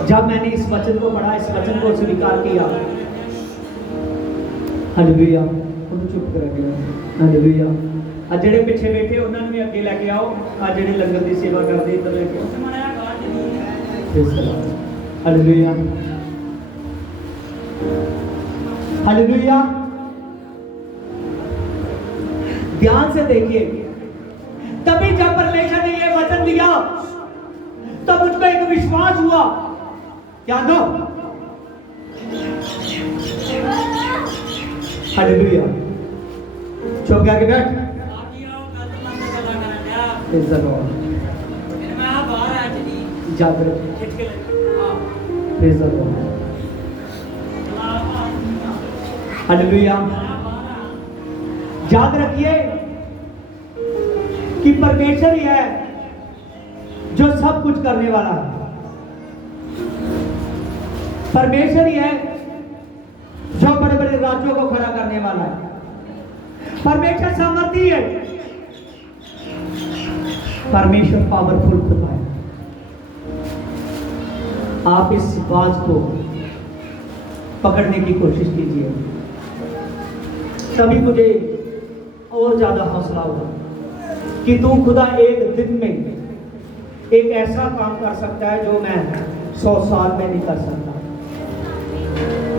जब मैंने इस वचन को पढ़ा, इस वचन को स्वीकार किया, हालेलुया, तुम चुप कर गए, हालेलुया। आज जेड़े पीछे बैठे उन्होंने भी अगे लेके आओ, आज जेड़े लंगर की सेवा करते इधर लेके आओ, हालेलुया, हालेलुया। ध्यान से देखिए, तभी जब परमेश्वर ने ये वचन दिया तब मुझको एक विश्वास हुआ, क्या दो, हालेलुया। चुप करके बैठ, हालेलुया। याद रखिए कि परमेश्वर ही है जो सब कुछ करने वाला है। परमेश्वर ही है जो बड़े बड़े राज्यों को खड़ा करने वाला है। परमेश्वर सामर्थी है, परमेश्वर पावरफुल खुदा है। आप इस बात को पकड़ने की कोशिश कीजिए, तभी मुझे और ज्यादा हौसला होगा कि तू खुदा एक दिन में एक ऐसा काम कर सकता है जो मैं 100 साल में नहीं कर सकता।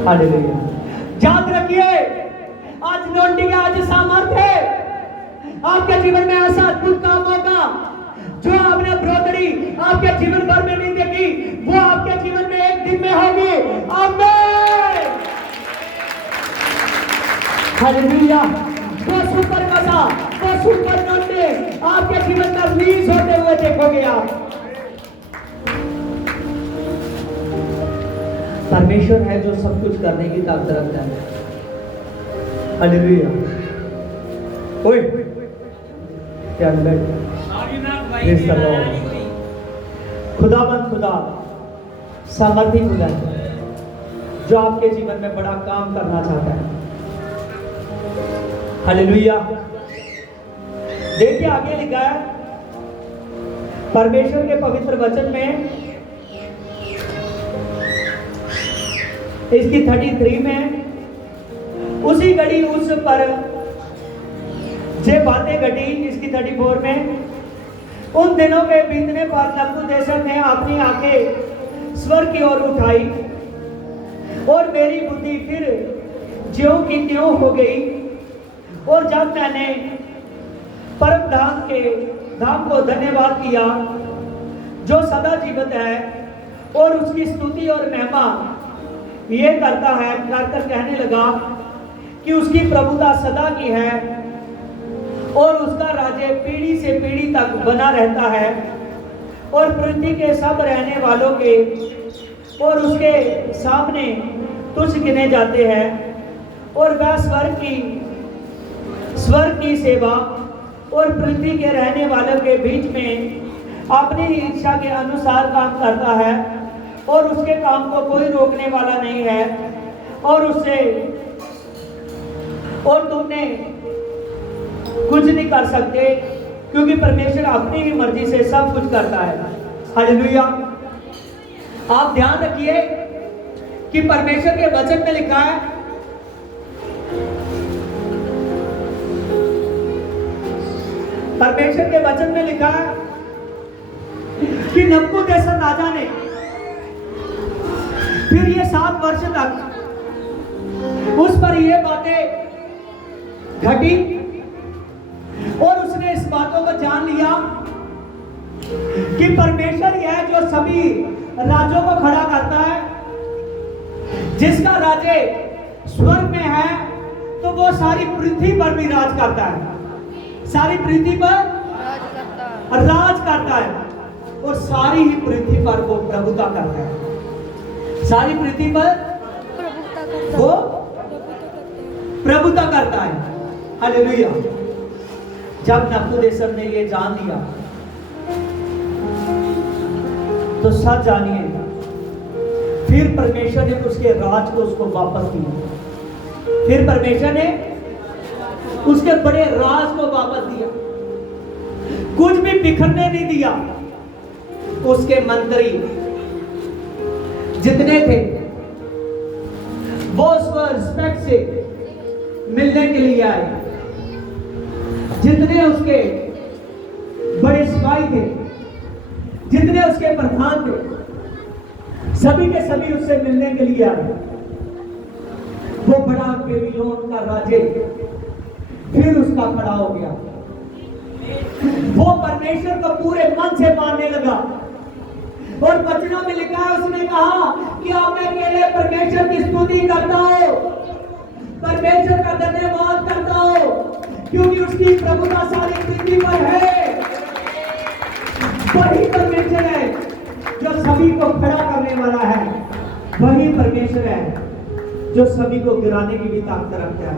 हालेलुया। याद रखिए, आज नोटिंग, आज सामर्थ्य है। आपके जीवन में ऐसा अद्भुत काम होगा जो आपने ब्रोदरी आपके जीवन भर में नहीं देखी, वो आपके जीवन में एक दिन में होगी। आमीन, हालेलुया। वो सुपर मजा, वो सुपर नोटे आपके जीवन में रिलीज होते हुए देखोगे आप। परमेश्वर है जो सब कुछ करने की ताकत रखता है। हालेलुया। ओए क्या बैठ, खुदावंद खुदा सामर्थी खुदा है जो आपके जीवन में बड़ा काम करना चाहता है। हालेलुया। देखिए आगे लिखा है परमेश्वर के पवित्र वचन में, इसकी 33 में, उसी घड़ी उस पर जे बातें घटी, इसकी 34 में, उन दिनों के बीतने पर नबूकदनेस्सर ने अपनी आंखें स्वर्ग की ओर उठाई और मेरी बुद्धि फिर ज्यों की त्यों हो गई। और जब मैंने परम धाम को धन्यवाद किया जो सदा जीवित है और उसकी स्तुति और महिमा ये करता है, कर कहने लगा कि उसकी प्रभुता सदा की है और उसका राज्य पीढ़ी से पीढ़ी तक बना रहता है और पृथ्वी के सब रहने वालों के और उसके सामने तुच्छ गिने जाते हैं और वह स्वर्ग की सेवा और पृथ्वी के रहने वालों के बीच में अपनी इच्छा के अनुसार काम करता है और उसके काम को कोई रोकने वाला नहीं है और तुमने कुछ नहीं कर सकते क्योंकि परमेश्वर अपनी ही मर्जी से सब कुछ करता है। हालेलुया। आप ध्यान रखिए कि परमेश्वर के वचन में लिखा है, परमेश्वर के वचन में लिखा है कि नबूकदनेस्सर राजा ने फिर ये 7 वर्ष तक उस पर ये बातें घटी और उसने इस बातों को जान लिया कि परमेश्वर ही है जो सभी राज्यों को खड़ा करता है, जिसका राज्य स्वर्ग में है तो वो सारी पृथ्वी पर भी राज करता है, सारी पृथ्वी पर राज करता है और सारी ही पृथ्वी पर वो प्रभुता करता है, सारी पृथ्वी पर वो प्रभुता करता है। हालेलुया। जब नबूकदनेस्सर ने ये जान लिया तो सच जानिए, फिर परमेश्वर ने उसके राज को उसको वापस दिया, फिर परमेश्वर ने उसके बड़े राज को वापस दिया, कुछ भी बिखरने नहीं दिया। उसके मंत्री जितने थे वो उसको रिस्पेक्ट से मिलने के लिए आए, जितने उसके बड़े सिपाही थे, जितने उसके प्रधान थे, सभी के सभी उससे मिलने के लिए आए। वो बड़ा बेबीलोन का राजे फिर उसका खड़ा हो गया, वो परमेश्वर को पूरे मन से मानने लगा और वचनों में लिखा है, उसने कहा कि अब मैं अकेले परमेश्वर की स्तुति करता हूं, परमेश्वर का धन्यवाद करता हूं, क्योंकि उसकी प्रभुता सारी पृथ्वी पर है। वही परमेश्वर है जो सभी को खड़ा करने वाला है, वही परमेश्वर है जो सभी को गिराने की भी ताकत रखता है।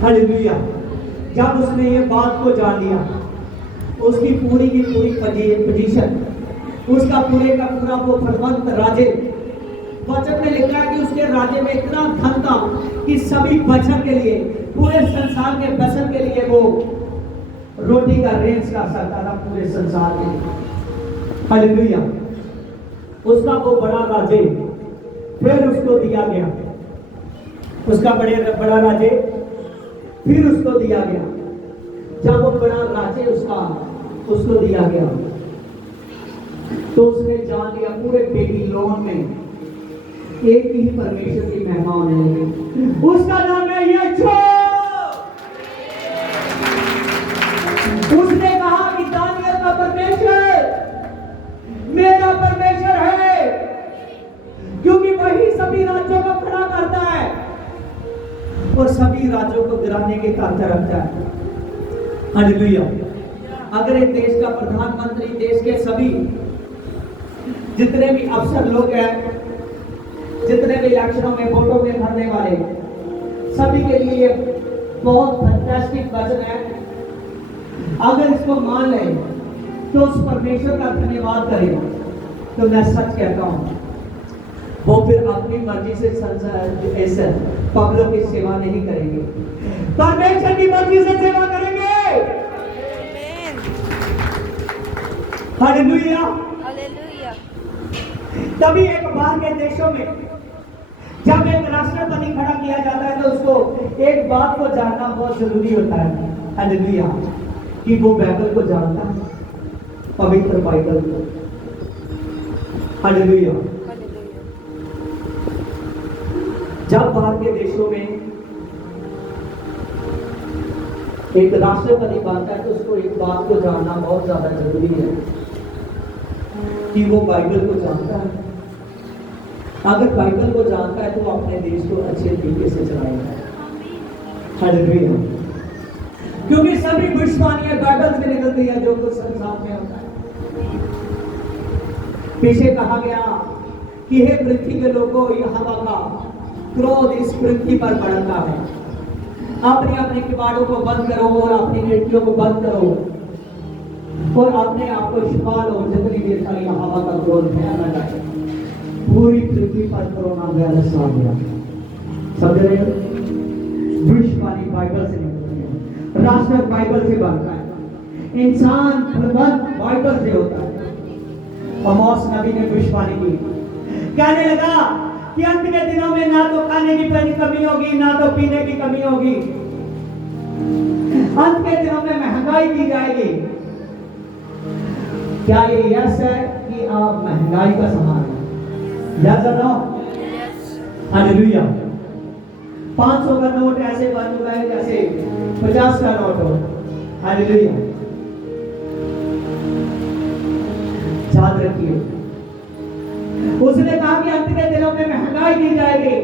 हालेलुया। जब उसने ये बात को जान लिया, उसकी पूरी की पूरी पोजीशन, उसका पूरे का पूरा वो फलवंत राजे, वचन में लिखा है कि उसके राज्य में इतना धन था कि सभी बचन के लिए, पूरे संसार के बचन के लिए वो रोटी का रेंज कर सकता था पूरे संसार के लिए। हालेलुया। उसका वो बड़ा राज्य फिर उसको दिया गया, उसका बड़ा राज्य फिर उसको दिया गया। जब वो बड़ा राज्य उसको दिया गया तो उसने जान लिया पूरे बेबीलोन में एक ही परमेश्वर की महिमा होने लगी, उसका नाम है यहोवा। उसने कहा कि दानियल का परमेश्वर मेरा परमेश्वर है, क्योंकि वही सभी राज्यों को खड़ा करता है और सभी राज्यों को गिराने की ताकत रखता है। हालेलुया। अगर एक देश का प्रधानमंत्री, देश के सभी जितने भी अफसर लोग हैं, जितने भी इलेक्शनों में वोटों में भरने वाले, सभी के लिए ये बहुत फैंटास्टिक वचन है। अगर इसको मान ले तो उस परमेश्वर का धन्यवाद करेगा, तो मैं सच कहता हूं वो फिर अपनी मर्जी से ऐसे पब्लिक की सेवा नहीं करेंगे, परमेश्वर की मर्जी से सेवा करेंगे। हालेलुया। हालेलुया। तभी एक बाहर के देशों में जब एक राष्ट्रपति खड़ा किया जाता है तो उसको एक बात को जानना बहुत जरूरी होता है। हालेलुया। कि वो बाइबल को जानता है, पवित्र बाइबल को। हालेलुया। जब बाहर के देशों में एक राष्ट्रपति बनता है तो उसको एक बात को जानना बहुत ज्यादा जरूरी है कि वो बाइबल को जानता है। अगर बाइबल को जानता है तो वो अपने देश को अच्छे तरीके से चलाएगा। हालेलुया। क्योंकि सभी भविष्यवाणियां बाइबल से निकलती है, जो कुछ संसार में होता है। पीछे कहा गया कि हे पृथ्वी के लोगों, यहोवा का क्रोध इस पृथ्वी पर भड़का है, अपने अपने किवाड़ों को बंद करो और अपनी नेटियों को बंद करो और अपने आप को छिपा लो, जितनी देर तक यहोवा का क्रोध है न जाए। पूरी पृथ्वी पर कोरोना वायरस आ गया। समझ रहे हो? भविष्यवाणी बाइबल से निकलती है, राष्ट्र बाइबल से बनता है, इंसान फलवंत बाइबल से होता है। आमोस नबी ने भविष्यवाणी की, कहने लगा कि अंत के दिनों में ना तो खाने की कमी होगी, ना तो पीने की कमी होगी, अंत के दिनों में महंगाई की जाएगी। क्या ये यस है कि आप महंगाई का समान है? यस और नो? हालेलुया। 500 का नोट ऐसे बन हुआ है जैसे 50 का नोट हो। हालेलुया। याद रखिए, उसने कहा कि अंत के दिनों में महंगाई की जाएगी,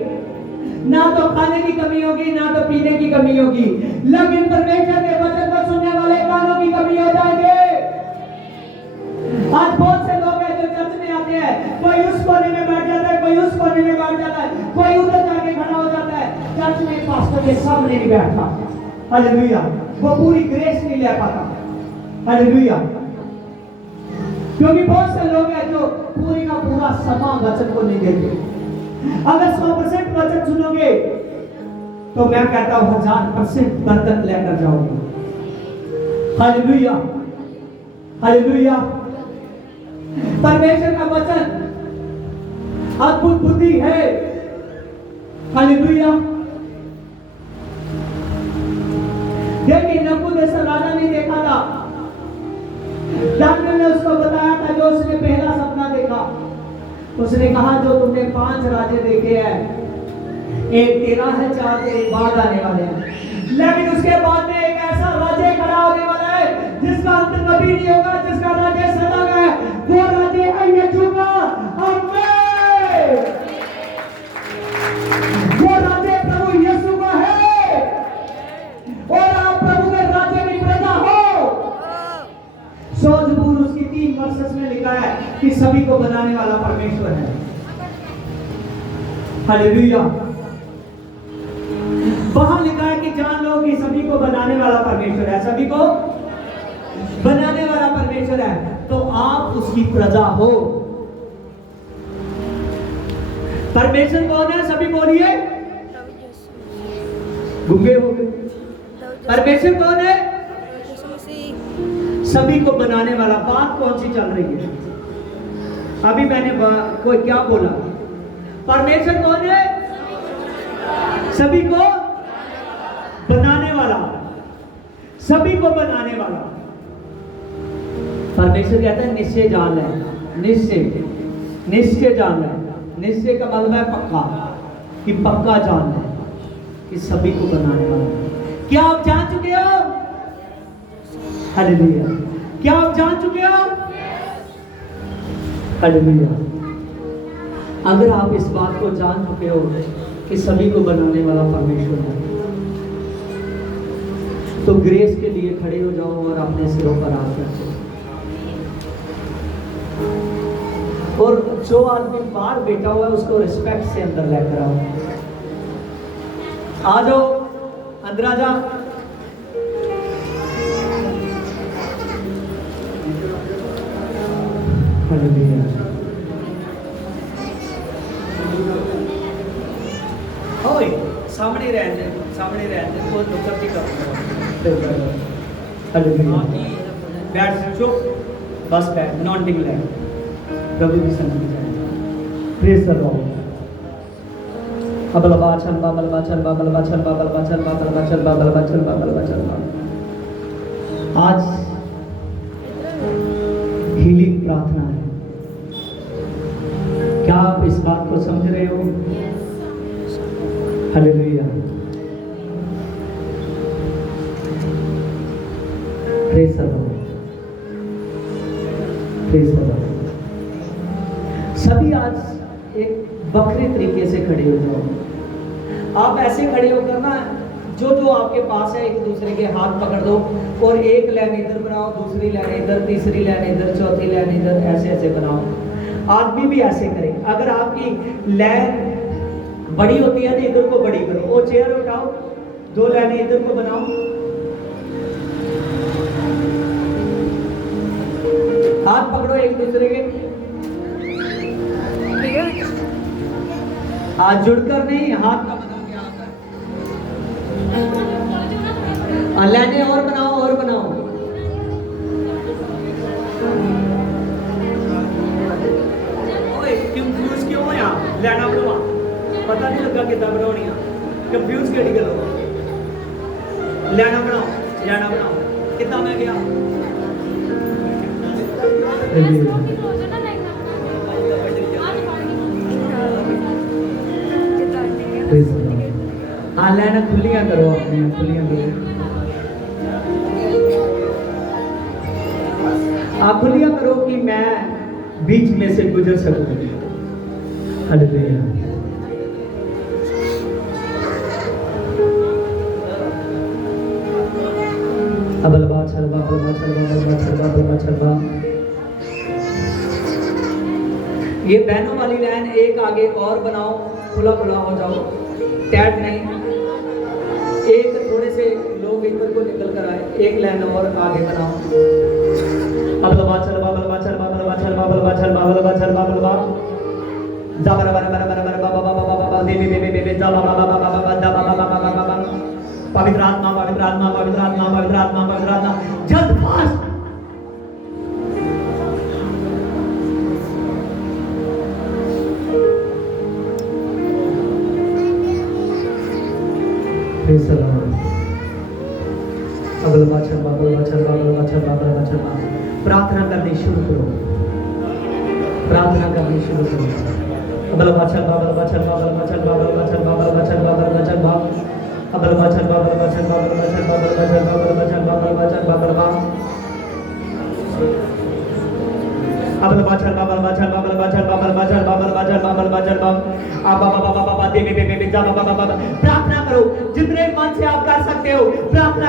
ना तो खाने की कमी होगी, ना तो पीने की कमी होगी, लेकिन परमेश्वर के वचन को सुनने वाले कानों की कमी हो जाएगी। आज बहुत से लोग हैं जो चर्च में आते हैं, कोई उस कोने में बैठ जाता है, कोई उस कोने में बैठ जाता है, कोई उधर जाके खड़ा हो जाता है, चर्च में पास्टर के सामने नहीं बैठता। हालेलुया, वो पूरी ग्रेस नहीं ले पाता। हालेलुया, क्योंकि बहुत से लोग हैं जो पूरी का पूरा समा वचन को नहीं देते। अगर 100% वचन सुनोगे तो मैं कहता हूं 1000% बरकत लेकर जाओगे। Hallelujah, hallelujah. परमेश्वर का वचन अद्भुत बुद्धि है। हालेलुया। देखिए, नबूकदनेस्सर राजा ने देखा था, दानियेल ने उसको बताया था जो उसने पहला सपना देखा। उसने कहा जो तुमने 5 राजे देखे हैं, एक तेरा है, 4 तेरे बाद आने वाले हैं, लेकिन उसके बाद में एक ऐसा राज्य खड़ा होने वाला है जिसका अंत कभी नहीं होगा, जिसका राज्य सदा का है। वो राज्य है यीशु का। आमीन। वो राज्य प्रभु यीशु का है और आप प्रभु के राज्य की प्रजा हो। 100 ज़बूर उसकी 3 वर्सेस में लिखा है कि सभी को बनाने वाला परमेश्वर है। हालेलुया। वहां लिखा है कि जान लो कि सभी को बनाने वाला परमेश्वर है, सभी को बनाने वाला परमेश्वर है, तो आप उसकी प्रजा हो। परमेश्वर कौन है? सभी बोलिए, गुंगे हो गए। परमेश्वर कौन है? सभी को बनाने वाला। बात कौन सी चल रही है? अभी मैंने कोई क्या बोला? परमेश्वर कौन है? सभी को बनाने वाला, सभी को बनाने वाला। परमेश्वर कहता है निश्चय जान ले, निश्चय, निश्चय जान ले। निश्चय का मतलब है पक्का, कि पक्का जान ले कि सभी को बनाने वाला। क्या आप जान चुके हो? हालेलुया। क्या आप जान चुके हो? हालेलुया। अगर आप इस बात को जान चुके हो कि सभी को बनाने वाला परमेश्वर है, तो ग्रेस के लिए खड़े हो जाओ और अपने सिरों पर हाथ रखो। और जो आदमी बाहर बैठा हुआ है उसको रिस्पेक्ट से अंदर लेकर आओ। आ जाओ, अंदर आ जा। ओए, सामने रहने, सामने रहने, कोई दुखत नहीं करता। हालेलुया। बैठ, चुप, बस बैठ, नॉटिंग लैंड। प्रभु की संगति में प्रेज द लॉर्ड। अबल बाचन बाबल बाचन बाबल बाचन बाबल बाचन बाबल बाचन बाबल बाचन बाबल बाचन। आज हीलिंग प्रार्थना है। क्या आप इस बात को समझ रहे हो? Hallelujah. Praise the Lord, praise the Lord. सभी आज एक बकरे तरीके से खड़े हो जाओ। आप ऐसे खड़े होकर ना, जो जो आपके पास है, एक दूसरे के हाथ पकड़ दो और एक लाइन इधर बनाओ, दूसरी लाइन इधर, तीसरी लाइन इधर, चौथी लाइन इधर, ऐसे ऐसे बनाओ। आदमी भी ऐसे करें। अगर आपकी लाइन बड़ी होती है तो इधर को बड़ी करो। वो चेयर उठाओ, 2 लाइनें इधर को बनाओ, हाथ पकड़ो एक दूसरे के, हाथ जुड़कर नहीं, हाथ का बनाओ। क्या होता है? लाइनें और बनाओ, और बनाओ। ओए, कंफ्यूज क्यों हो यहाँ? लाइना बनवा, पता नहीं लगा कितना बनानी है। कंफ्यूज क्यों निकलो? लाइना बनाओ, लाइना बनाओ। कितना मैं गया? हाँ, लाइना खुलियां करो, अपनी खुलियां करो। आप खुलियां करो कि मैं बीच में से गुजर सकूं। हालेलुया। अबलबा छलबा बलबा छलबा बलबा छलबा बलबा छलबा। ये बहनों वाली लाइन एक आगे और बनाओ, खुला खुला हो जाओ, टैट नहीं। एक थोड़े से लोग इधर को निकल कर आए, एक लाइन और आगे बनाओ। अबलबा छलबा बलबा छलबा बलबा छलबा बलबा छलबा बलबा छलबा बलबा जाबर बर बर बर बर बाबा बाबा बाबा दे दे दे दे जा बाबा बाबा बाबा दा बाबा बाबा बाबा। पवित्र आत्मा पवित्र आत्मा पवित्र आत्मा पवित्र आत्मा पवित्र आत्मा जल्द फास्ट। प्रार्थना करनी शुरू करो, प्रार्थना करनी शुरू करो। प्रार्थना करो जितने मन से आप कर सकते हो, प्रार्थना